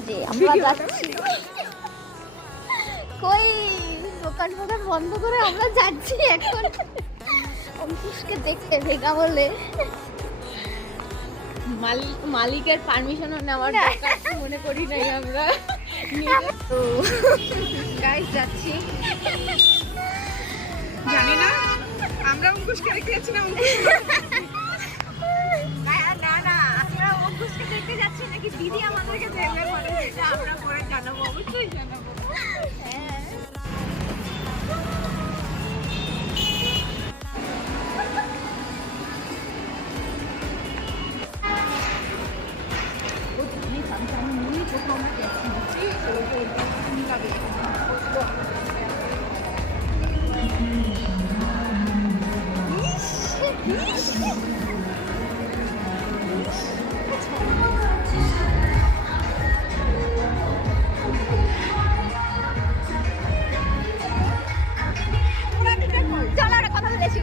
যে আমরা যাচ্ছি কই দোকান ফোকান বন্ধ করে আমরা যাচ্ছি এখন অঙ্কুশকে দেখতে ভেগা বলে মালিকের পারমিশনও নেওয়ার দরকার মনে করি নাই আমরা তো গাইস যাচ্ছি জানি না আমরা অঙ্কুশকে রেখেছি না না আমরা অঙ্কুশকে দেখতে যাচ্ছি নাকি দিদি আমাদেরকে দেখবে বলে সেটা আমরা পরে জানাবো অবশ্যই জানাবো চলো আমরা কথা বলেছি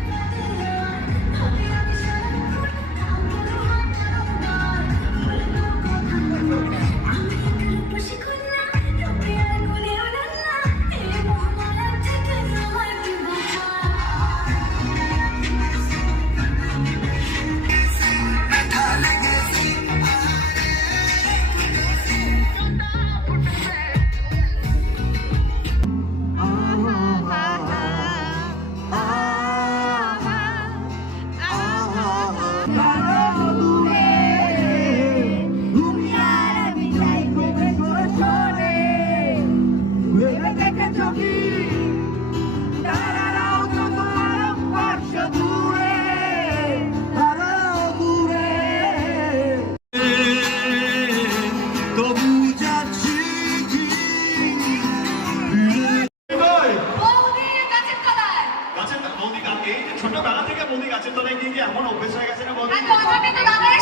ছোটবেলা থেকে বৌদি গাছের তলায় গিয়ে এমন অভ্যেস হয়ে গেছে না বৌদি